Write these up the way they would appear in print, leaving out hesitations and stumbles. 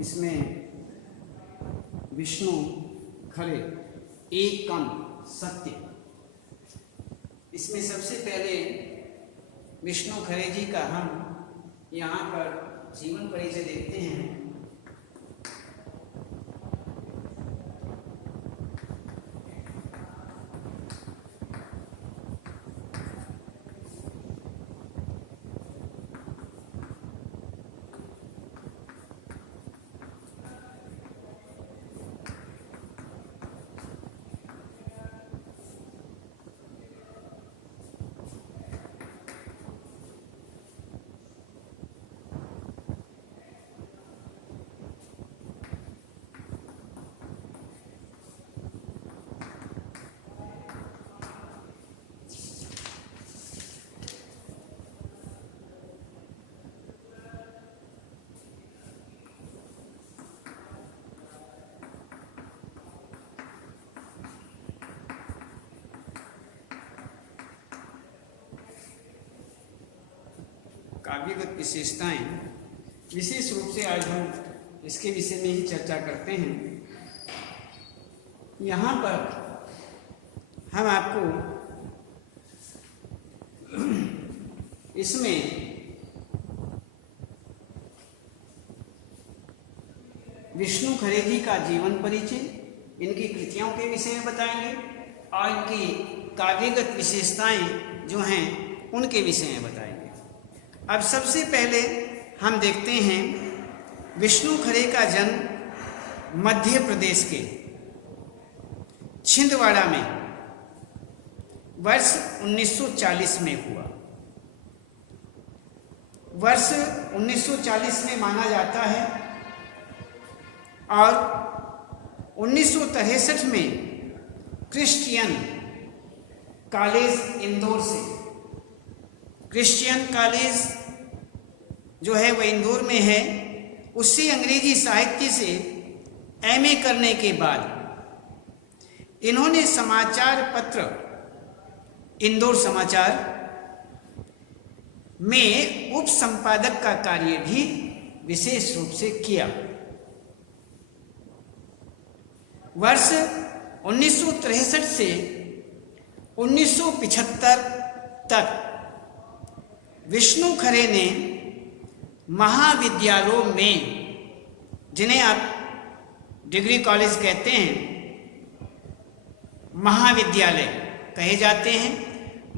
इसमें विष्णु खरे एकम सत्य, इसमें सबसे पहले विष्णु खरे जी का हम यहाँ पर जीवन परिचय देखते हैं। काव्यगत विशेषताएं, विशेष रूप से आज हम इसके विषय में ही चर्चा करते हैं। यहाँ पर हम आपको इसमें विष्णु खरे जी का जीवन परिचय, इनकी कृतियों के विषय में बताएंगे और इनकी काव्यगत विशेषताएं जो हैं उनके विषय में बताएंगे। अब सबसे पहले हम देखते हैं विष्णु खरे का जन्म मध्य प्रदेश के छिंदवाड़ा में वर्ष 1940 में हुआ। वर्ष 1940 में माना जाता है और 1963 में क्रिश्चियन कॉलेज इंदौर से, क्रिश्चियन कॉलेज जो है वह इंदौर में है, उससे अंग्रेजी साहित्य से एमए करने के बाद इन्होंने समाचार पत्र इंदौर समाचार में उप संपादक का कार्य भी विशेष रूप से किया। वर्ष 1963 से 1975 तक विष्णु खरे ने महाविद्यालयों में, जिन्हें आप डिग्री कॉलेज कहते हैं, महाविद्यालय कहे जाते हैं,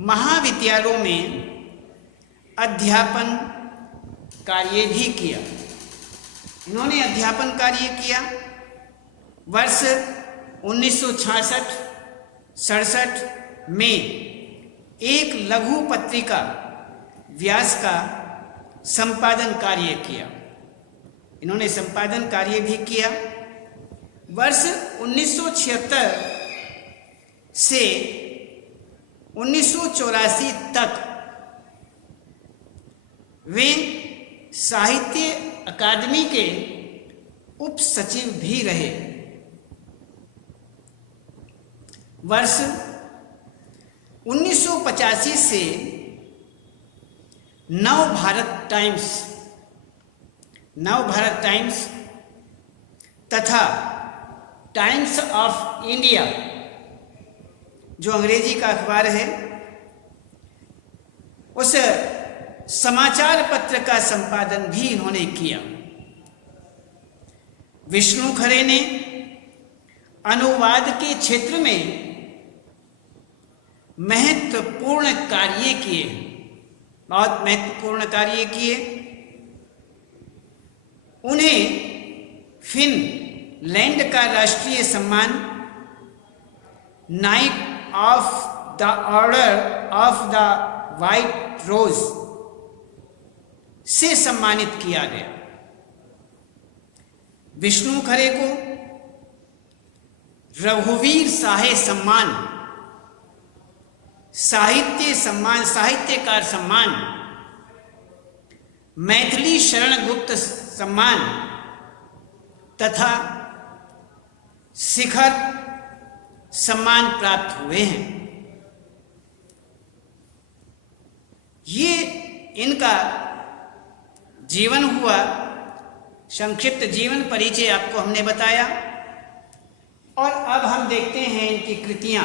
महाविद्यालयों में अध्यापन कार्य भी किया। इन्होंने अध्यापन कार्य किया। वर्ष 1966-67 में एक लघु पत्रिका व्यास का संपादन कार्य किया। इन्होंने संपादन कार्य भी किया। वर्ष 1976 से 1984 तक वे साहित्य अकादमी के उप सचिव भी रहे। वर्ष 1985 से नव भारत टाइम्स तथा टाइम्स ऑफ इंडिया जो अंग्रेजी का अखबार है, उस समाचार पत्र का संपादन भी इन्होंने किया। विष्णु खरे ने अनुवाद के क्षेत्र में महत्वपूर्ण कार्य किए, बहुत महत्वपूर्ण कार्य किए। उन्हें फिनलैंड का राष्ट्रीय सम्मान knight of the order of the white rose से सम्मानित किया गया। विष्णु खरे को रघुवीर साहे सम्मान, साहित्य सम्मान, साहित्यकार सम्मान, मैथिली शरण गुप्त सम्मान तथा शिखर सम्मान प्राप्त हुए हैं। ये इनका जीवन हुआ संक्षिप्त जीवन परिचय आपको हमने बताया। और अब हम देखते हैं इनकी कृतियां।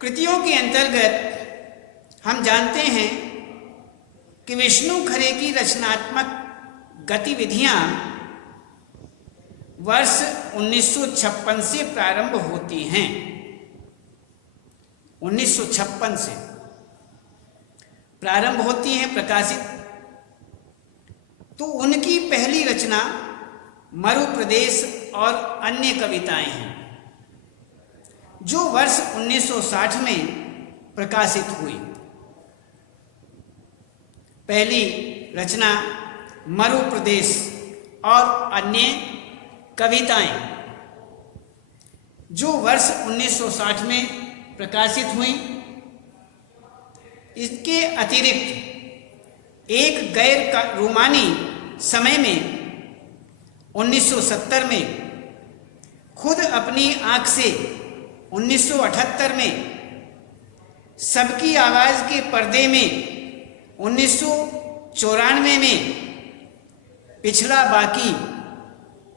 कृतियों के अंतर्गत हम जानते हैं कि विष्णु खरे की रचनात्मक गतिविधियां वर्ष 1956 से प्रारंभ होती हैं। 1956 से प्रारंभ होती हैं प्रकाशित। तो उनकी पहली रचना मरु प्रदेश और अन्य कविताएं हैं, जो वर्ष 1960 में प्रकाशित हुई। पहली रचना मरु प्रदेश और अन्य कविताएं, जो वर्ष 1960 में प्रकाशित हुई। इसके अतिरिक्त एक गैर रोमानी समय में 1970 में खुद अपनी आंख से 1978 में सबकी आवाज के पर्दे में 1994 में पिछला बाकी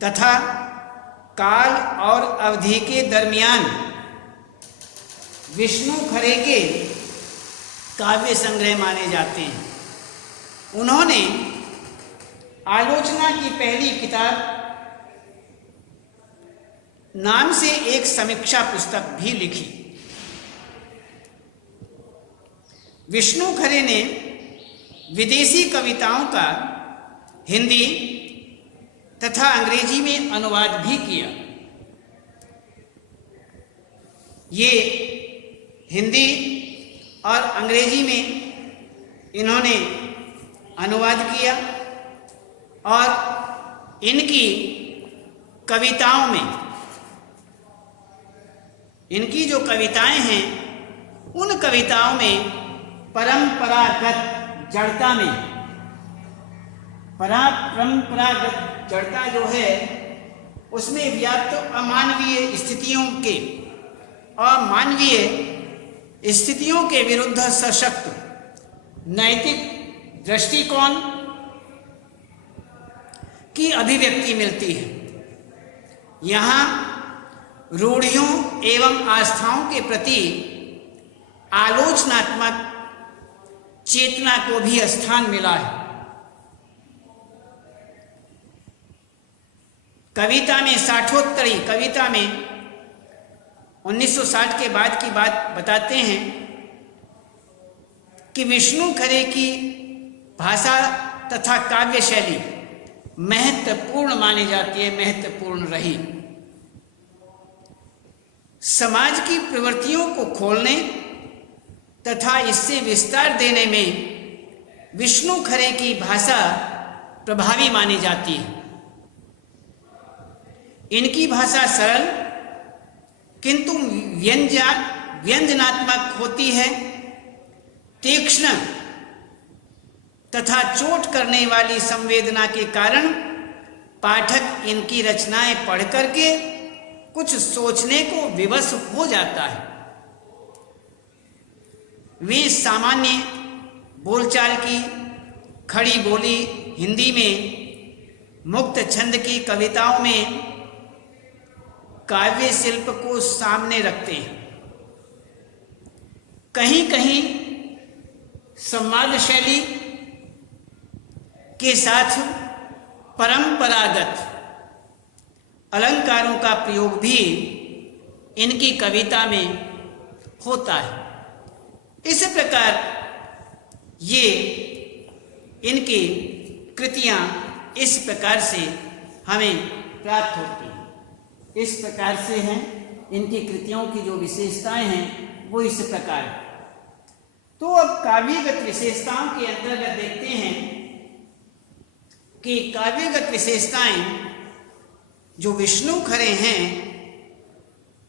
तथा काल और अवधि के दरमियान विष्णु खरे के काव्य संग्रह माने जाते हैं। उन्होंने आलोचना की पहली किताब नाम से एक समीक्षा पुस्तक भी लिखी। विष्णु खरे ने विदेशी कविताओं का हिंदी तथा अंग्रेजी में अनुवाद भी किया। ये हिंदी और अंग्रेजी में इन्होंने अनुवाद किया और इनकी कविताओं में, इनकी जो कविताएं हैं उन कविताओं में परंपरागत जड़ता में, परंपरागत जड़ता जो है उसमें व्याप्त अमानवीय स्थितियों के और मानवीय स्थितियों के विरुद्ध सशक्त नैतिक दृष्टिकोण की अभिव्यक्ति मिलती है। यहाँ रूढ़ियों एवं आस्थाओं के प्रति आलोचनात्मक चेतना को भी स्थान मिला है। कविता में साठोत्तरी कविता में 1960 के बाद की बात बताते हैं कि विष्णु खरे की भाषा तथा काव्य शैली महत्वपूर्ण मानी जाती है, महत्वपूर्ण रही। समाज की प्रवृत्तियों को खोलने तथा इससे विस्तार देने में विष्णु खरे की भाषा प्रभावी मानी जाती है। इनकी भाषा सरल किंतु व्यंजनात्मक होती है, तीक्ष्ण तथा चोट करने वाली संवेदना के कारण पाठक इनकी रचनाएं पढ़ करके कुछ सोचने को विवश हो जाता है। वे सामान्य बोलचाल की खड़ी बोली हिंदी में मुक्त छंद की कविताओं में काव्य शिल्प को सामने रखते हैं। कहीं कहीं संवाद शैली के साथ परंपरागत अलंकारों का प्रयोग भी इनकी कविता में होता है। इस प्रकार ये इनकी कृतियां इस प्रकार से हमें प्राप्त होती हैं। इस प्रकार से हैं इनकी कृतियों की जो विशेषताएं हैं वो इस प्रकार है। तो अब काव्यगत विशेषताओं के अंतर्गत देखते हैं कि काव्यगत विशेषताएं जो विष्णु खरे हैं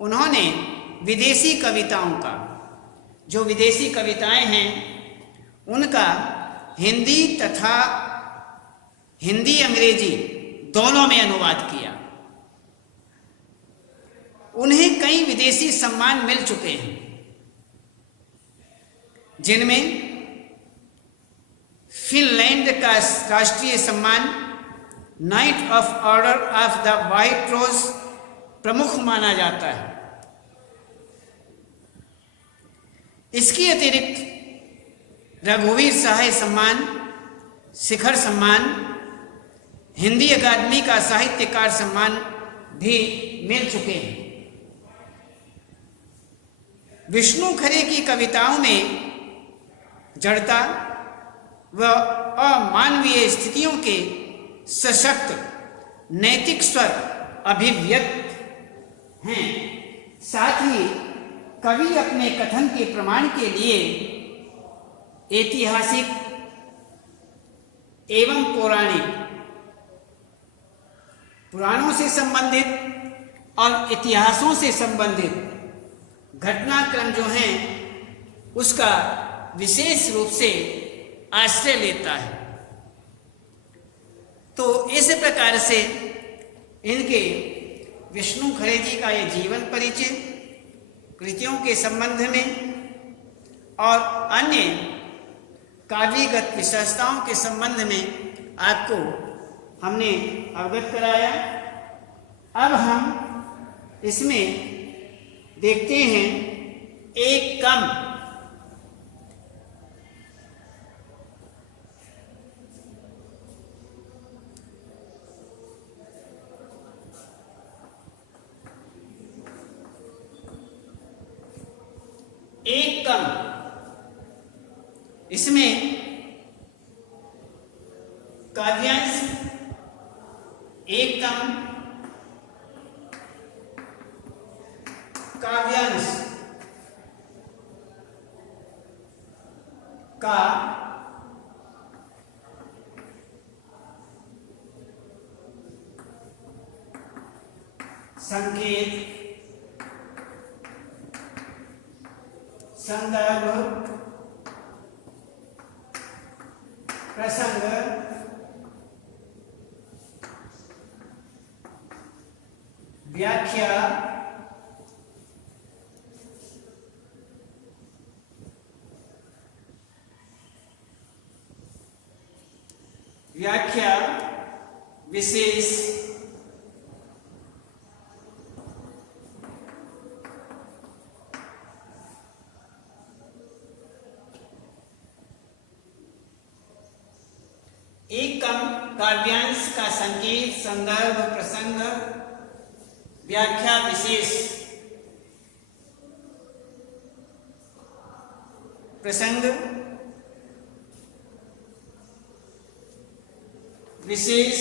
उन्होंने विदेशी कविताओं का, जो विदेशी कविताएं हैं उनका हिंदी तथा हिंदी अंग्रेजी दोनों में अनुवाद किया। उन्हें कई विदेशी सम्मान मिल चुके हैं, जिनमें फिनलैंड का राष्ट्रीय सम्मान knight of order of the white rose प्रमुख माना जाता है। इसके अतिरिक्त रघुवीर सहाय सम्मान, शिखर सम्मान, हिंदी अकादमी का साहित्यकार सम्मान भी मिल चुके हैं। विष्णु खरे की कविताओं में जड़ता व अमानवीय स्थितियों के सशक्त नैतिक स्वर अभिव्यक्त हैं। साथ ही कवि अपने कथन के प्रमाण के लिए ऐतिहासिक एवं पौराणिक, पुराणों से संबंधित और इतिहासों से संबंधित घटनाक्रम जो हैं उसका विशेष रूप से आश्रय लेता है। तो इस प्रकार से इनके विष्णु खरे जी का ये जीवन परिचय, कृतियों के संबंध में और अन्य काव्यगत विशेषताओं के संबंध में आपको हमने अवगत कराया। अब हम इसमें देखते हैं एक कम इसमें काव्यांश एक कम काव्यांश का संकेत, संदर्भ, प्रसंग, व्याख्या, विशेष, एक कम काव्यांश का संकेत, संदर्भ, प्रसंग, व्याख्या, विशेष, प्रसंग, विशेष,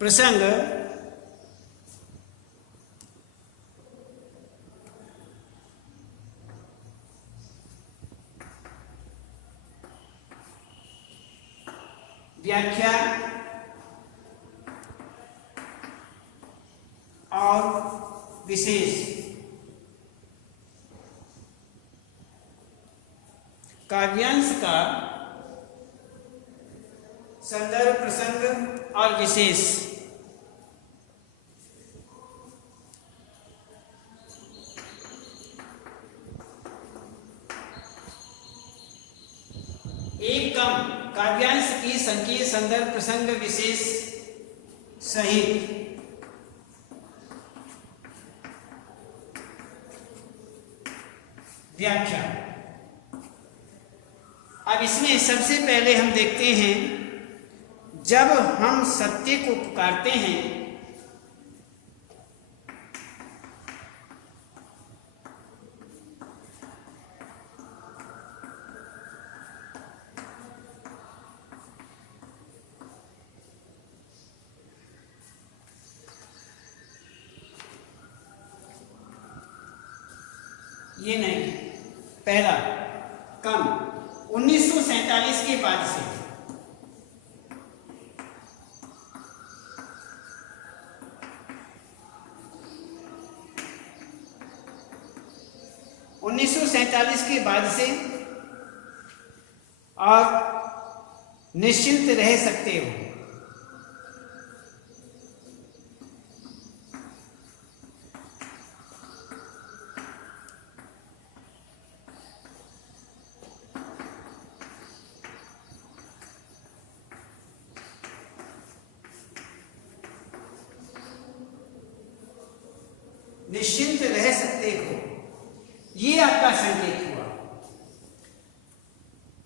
प्रसंग, व्याख्या और विशेष। काव्यांश का संदर्भ, प्रसंग और विशेष। एक कम काव्यांश की संकेत, संदर्भ, प्रसंग, विशेष सहित व्याख्या। अब इसमें सबसे पहले हम देखते हैं, जब हम सत्य को पुकारते हैं ये नहीं, पहला कम 1947 के बाद से 1947 के बाद से आप निश्चिंत रह सकते हो। निश्चिंत रह सकते हो, ये आपका संकेत हुआ।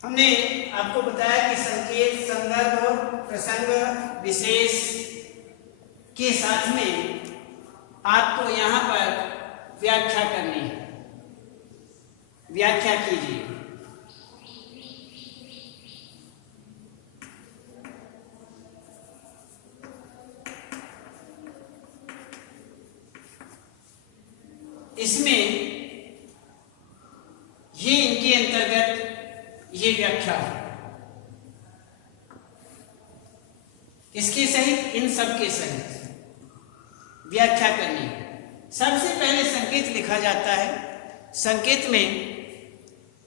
हमने आपको बताया कि संकेत, संदर्भ, प्रसंग, विशेष के साथ में आपको यहां पर व्याख्या करनी है। व्याख्या कीजिए। इसमें ये इनके अंतर्गत ये व्याख्या है, इसके सहित, इन सब के सहित व्याख्या करनी है। सबसे पहले संकेत लिखा जाता है। संकेत में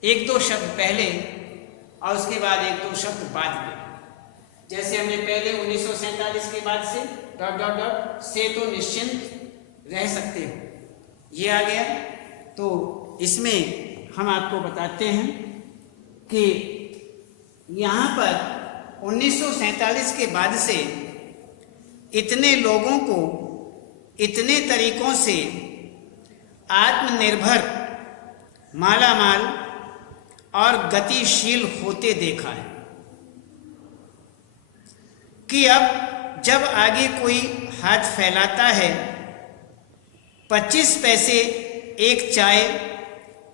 एक दो शब्द पहले और उसके बाद एक दो शब्द बाद में। जैसे हमने पहले 1947 के बाद से ... से तो निश्चिंत रह सकते हो, ये आ गया। तो इसमें हम आपको बताते हैं कि यहाँ पर 1947 के बाद से इतने लोगों को इतने तरीकों से आत्मनिर्भर, मालामाल और गतिशील होते देखा है कि अब जब आगे कोई हाथ फैलाता है 25 पैसे एक चाय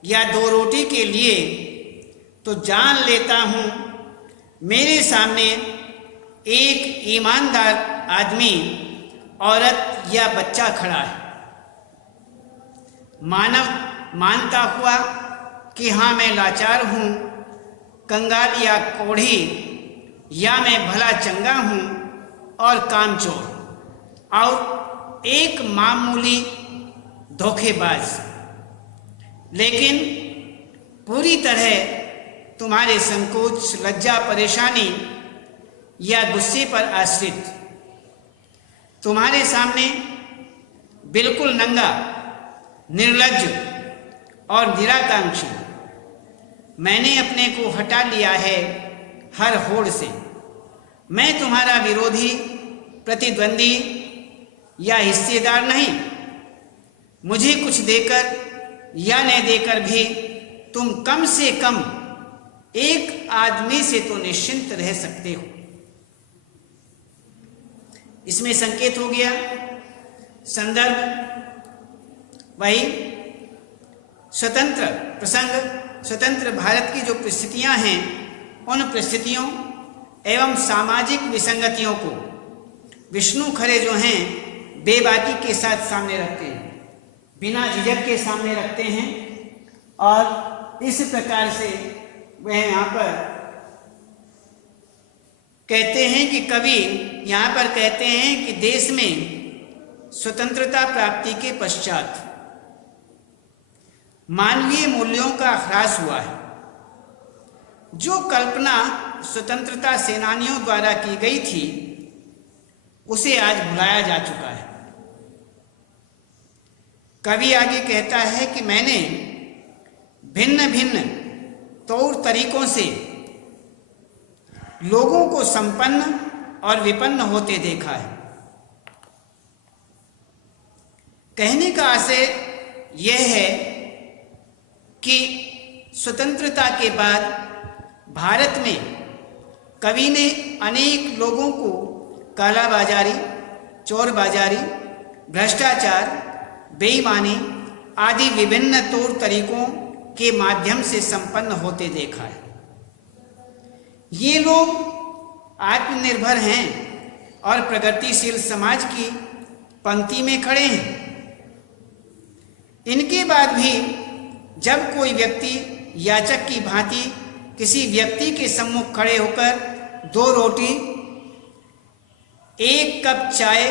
या 2 रोटी के लिए, तो जान लेता हूं मेरे सामने एक ईमानदार आदमी, औरत या बच्चा खड़ा है। मानव मानता हुआ कि हाँ मैं लाचार हूँ, कंगाल या कोढ़ी, या मैं भला चंगा हूँ और कामचोर, और एक मामूली धोखेबाज, लेकिन पूरी तरह तुम्हारे संकोच, लज्जा, परेशानी या गुस्से पर आश्रित, तुम्हारे सामने बिल्कुल नंगा, निर्लज्ज और निराकांक्षी मैंने अपने को हटा लिया है हर होड़ से। मैं तुम्हारा विरोधी, प्रतिद्वंदी या हिस्सेदार नहीं। मुझे कुछ देकर या न देकर भी तुम कम से कम एक आदमी से तो निश्चिंत रह सकते हो। इसमें संकेत हो गया। संदर्भ वही स्वतंत्र प्रसंग, स्वतंत्र भारत की जो परिस्थितियां हैं, उन परिस्थितियों एवं सामाजिक विसंगतियों को विष्णु खरे जो हैं बेबाकी के साथ सामने रखते हैं, बिना झिझक के सामने रखते हैं। और इस प्रकार से वह यहाँ पर कहते हैं कि कवि यहाँ पर कहते हैं कि देश में स्वतंत्रता प्राप्ति के पश्चात मानवीय मूल्यों का ह्रास हुआ है। जो कल्पना स्वतंत्रता सेनानियों द्वारा की गई थी, उसे आज भुलाया जा चुका है। कवि आगे कहता है कि मैंने भिन्न भिन्न तौर तरीकों से लोगों को संपन्न और विपन्न होते देखा है। कहने का आशय यह है कि स्वतंत्रता के बाद भारत में कवि ने अनेक लोगों को कालाबाजारी, चोरबाजारी, भ्रष्टाचार, बेईमानी आदि विभिन्न तौर तरीकों के माध्यम से संपन्न होते देखा है। ये लोग आत्मनिर्भर हैं और प्रगतिशील समाज की पंक्ति में खड़े हैं। इनके बाद भी जब कोई व्यक्ति याचक की भांति किसी व्यक्ति के सम्मुख खड़े होकर 2 रोटी, 1 कप चाय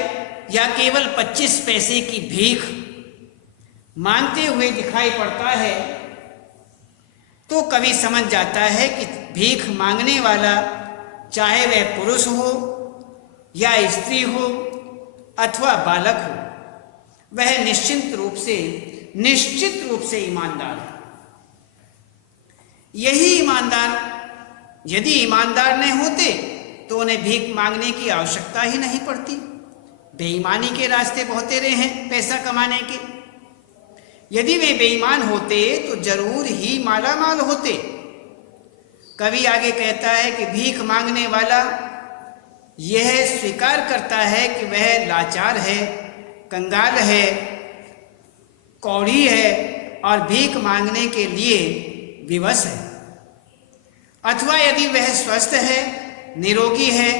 या केवल 25 पैसे की भीख मांगते हुए दिखाई पड़ता है, तो कवि समझ जाता है कि भीख मांगने वाला, चाहे वह पुरुष हो या स्त्री हो अथवा बालक हो, वह निश्चित रूप से ईमानदार है। यही ईमानदार यदि ईमानदार नहीं होते तो उन्हें भीख मांगने की आवश्यकता ही नहीं पड़ती। बेईमानी के रास्ते बहुत तेरे हैं पैसा कमाने के, यदि वे बेईमान होते तो जरूर ही माला माल होते। कवि आगे कहता है कि भीख मांगने वाला यह स्वीकार करता है कि वह लाचार है, कंगाल है, कौड़ी है और भीख मांगने के लिए विवश है। अथवा यदि वह स्वस्थ है, निरोगी है,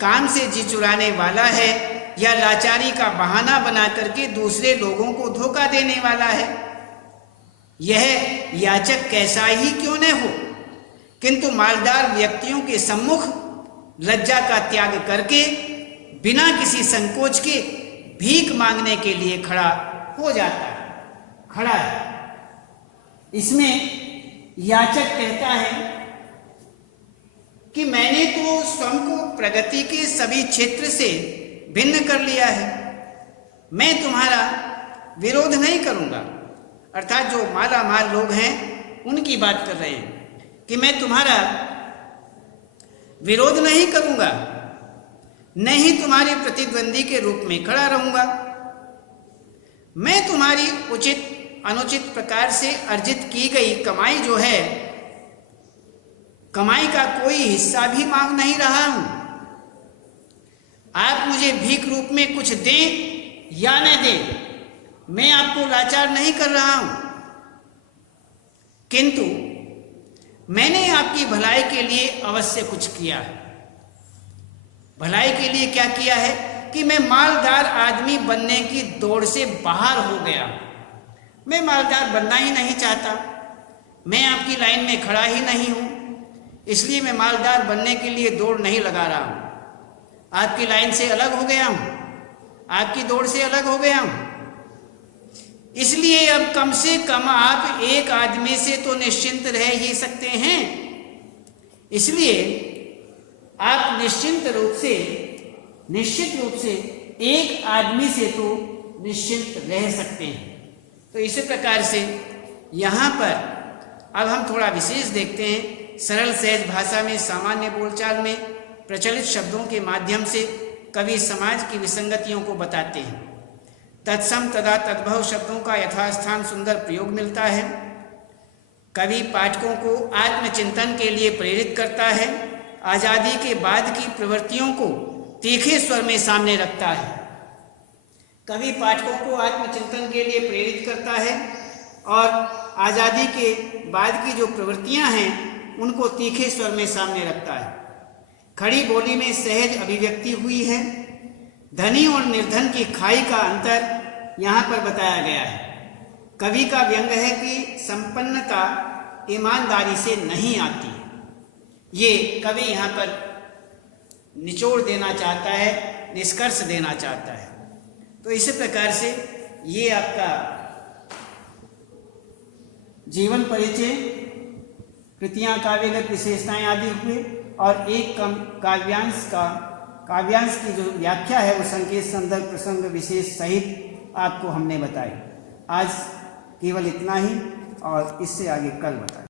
काम से जी चुराने वाला है या लाचारी का बहाना बना करके दूसरे लोगों को धोखा देने वाला है, यह याचक कैसा ही क्यों न हो, किंतु मालदार व्यक्तियों के सम्मुख लज्जा का त्याग करके बिना किसी संकोच के भीख मांगने के लिए खड़ा हो जाता है, खड़ा है। इसमें याचक कहता है कि मैंने तो स्वयं को प्रगति के सभी क्षेत्र से भिन्न कर लिया है, मैं तुम्हारा विरोध नहीं करूंगा। अर्थात जो माला माल लोग हैं उनकी बात कर रहे हैं कि मैं तुम्हारा विरोध नहीं करूंगा, न ही तुम्हारे प्रतिद्वंदी के रूप में खड़ा रहूंगा। मैं तुम्हारी उचित अनुचित प्रकार से अर्जित की गई कमाई जो है, कमाई का कोई हिस्सा भी मांग नहीं रहा हूं। आप मुझे भीख रूप में कुछ दें या न दें, मैं आपको लाचार नहीं कर रहा हूं, किंतु मैंने आपकी भलाई के लिए अवश्य कुछ किया है। भलाई के लिए क्या किया है कि मैं मालदार आदमी बनने की दौड़ से बाहर हो गया। मैं मालदार बनना ही नहीं चाहता, मैं आपकी लाइन में खड़ा ही नहीं हूं, इसलिए मैं मालदार बनने के लिए दौड़ नहीं लगा रहा हूं। आपकी लाइन से अलग हो गया हूं, आपकी दौड़ से अलग हो गया हूं। इसलिए अब कम से कम आप एक आदमी से तो निश्चिंत रह ही सकते हैं। इसलिए आप निश्चित रूप से एक आदमी से तो निश्चिंत रह सकते हैं। तो इसी प्रकार से यहाँ पर अब हम थोड़ा विशेष देखते हैं। सरल सहज भाषा में, सामान्य बोलचाल में प्रचलित शब्दों के माध्यम से कवि समाज की विसंगतियों को बताते हैं। तत्सम तदा तद्भव शब्दों का यथास्थान सुंदर प्रयोग मिलता है। कवि पाठकों को आत्मचिंतन के लिए प्रेरित करता है। आज़ादी के बाद की प्रवृत्तियों को तीखे स्वर में सामने रखता है। कवि पाठकों को आत्मचिंतन के लिए प्रेरित करता है और आज़ादी के बाद की जो प्रवृत्तियां हैं उनको तीखे स्वर में सामने रखता है। खड़ी बोली में सहज अभिव्यक्ति हुई है। धनी और निर्धन की खाई का अंतर यहाँ पर बताया गया है। कवि का व्यंग है कि संपन्नता ईमानदारी से नहीं आती। ये कवि यहाँ पर निचोड़ देना चाहता है, निष्कर्ष देना चाहता है। तो इसी प्रकार से ये आपका जीवन परिचय, कृतियाँ, काव्यगत विशेषताएं आदि हुए और एक काव्यांश की जो व्याख्या है वो संकेत, संदर्भ, प्रसंग विशेष सहित आपको हमने बताई। आज केवल इतना ही और इससे आगे कल बताएं।